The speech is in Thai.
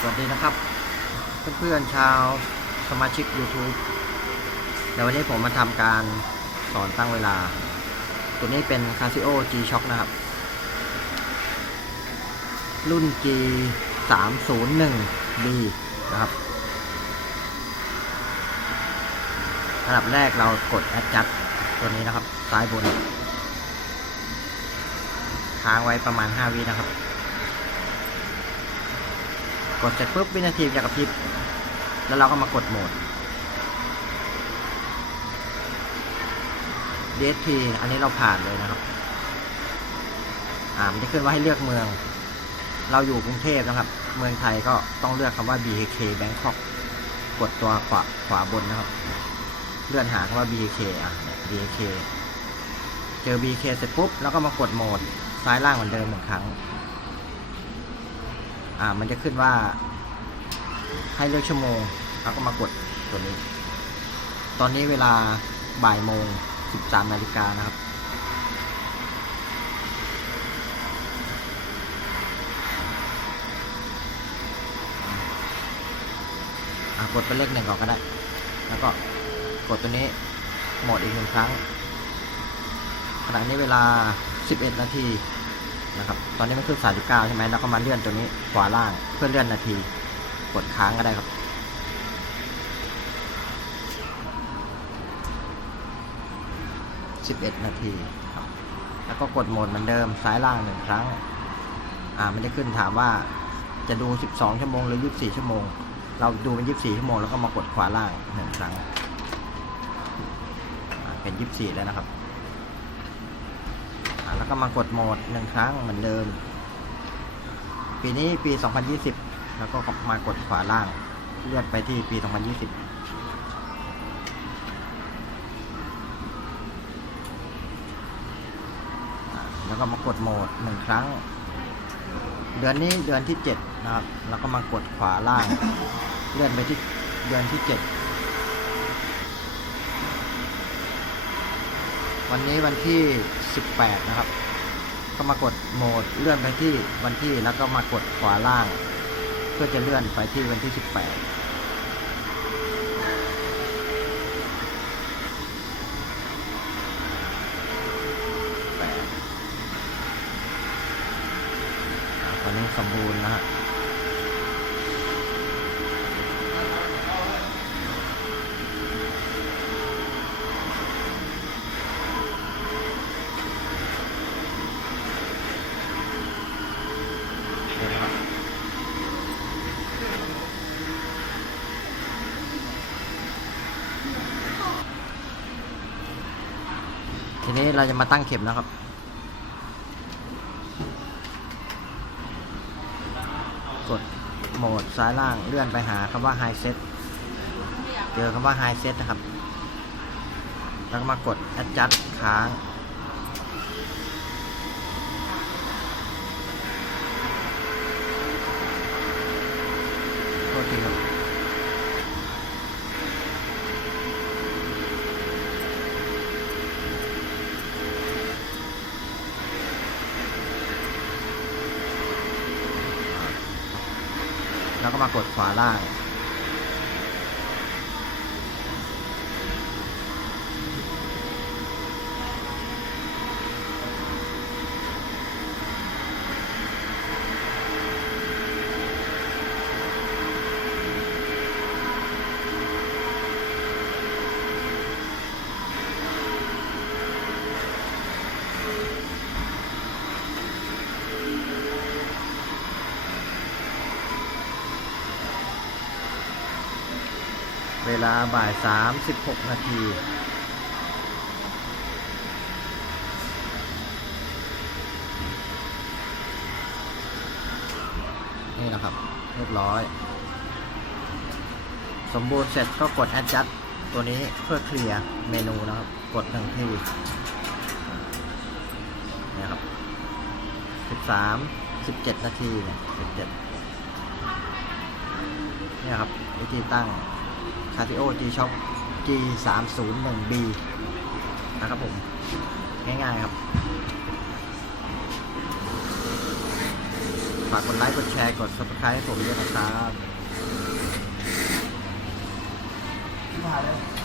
สวัสดีนะครับ เพื่อนๆชาวสมาชิก YouTube ในวันนี้ผมมาทำการสอนตั้งเวลา ตัวนี้เป็น Casio G Shock นะครับ รุ่น G 3 0 1 B นะครับอันดับแรกเรากด Adjust ตัวนี้นะครับ ซ้ายบน ค้างไว้ประมาณ 5 วินะครับ กดเสร็จปุ๊บวินาทีจะกระพริบ แล้วเราก็มากดโหมด DST อันนี้เราผ่านเลยนะครับ อ่า มันจะขึ้นว่าให้เลือกเมือง เราอยู่กรุงเทพนะครับ เมืองไทยก็ต้องเลือกคำว่า BKK Bangkok กดตัวขวาขวาบนนะครับ เลื่อนหาคำว่า BKK อะ BKK เจอ BK เสร็จปุ๊บ แล้วก็มากดโหมด ซ้ายล่างเหมือนเดิมหนึ่งครั้ง อ่า มันจะขึ้นว่า ให้เลือกชั่วโมงแล้วก็มากดตัวนี้ ตอนนี้เวลาบ่ายโมง13นาฬิกานะครับอ่ากดเป็นเลขหนึ่งก่อนก็ได้ แล้วก็กดตัวนี้โหมดอีกหนึ่งครั้ง ขณะนี้เวลา 11 นาที นะครับ ตอนนี้มันขึ้น 39 ใช่ไหมแล้วก็มาเลื่อนตัวนี้ขวาล่างเพื่อเลื่อนนาที กดค้างก็ได้ครับ 11 นาทีครับ แล้วก็กดโหมดเหมือนเดิมซ้ายล่างหนึ่งครั้ง อ่ามันจะขึ้นถามว่าจะดู 12 ชั่วโมงหรือ 24 ชั่วโมง เราดูเป็น 24 ชั่วโมงแล้วก็มากดขวาล่างหนึ่งครั้ง เป็น 24 แล้วนะครับ แล้วก็มากดโหมดหนึ่งครั้งเหมือนเดิม ปีนี้ปี 2020 แล้วก็มากดขวาล่าง เลื่อนไปที่ปี 2020อ่าแล้วก็มากดโหมดหนึ่งครั้ง เดือนนี้เดือนที่7นะครับ แล้วก็มากดขวาล่าง เลื่อนไปที่เดือนที่7 วันนี้วันที่ 18 นะครับ ก็มากดโหมดเลื่อนไปที่วันที่แล้วก็มากดขวาล่าง เพื่อจะเลื่อนไปที่วันที่ 18ตอนนี้สมบูรณ์นะฮะ เดี๋ยวนะครับที นี้เราจะมาตั้งเข็มนะครับ กดโหมดซ้ายล่างเลื่อนไปหาคำว่า High Set เจอคำว่า High Set นะครับ แล้วก็มากด Adjust ค้าง โทษทีครับ แล้วก็มากดขวาล่างเลาบ่ายสามสิบหกนาทีนี่นะครับ เรียบร้อย สมบูรณ์เสร็จก็กด adjust ตัวนี้เพื่อเคลียร์เมนูนะครับ กดหนึ่งทีนี่ครับสิบสามสิบเจ็ดนาทีเนี่ยสิบเจ็ดนี่ครับ วิธีตั้ง คาติโอ G Shock G 3 0 1 B นะครับผม ง่ายๆครับ ฝากกดไลค์ กดแชร์ กด subscribe ให้ผมด้วยนะครับที่มาเลย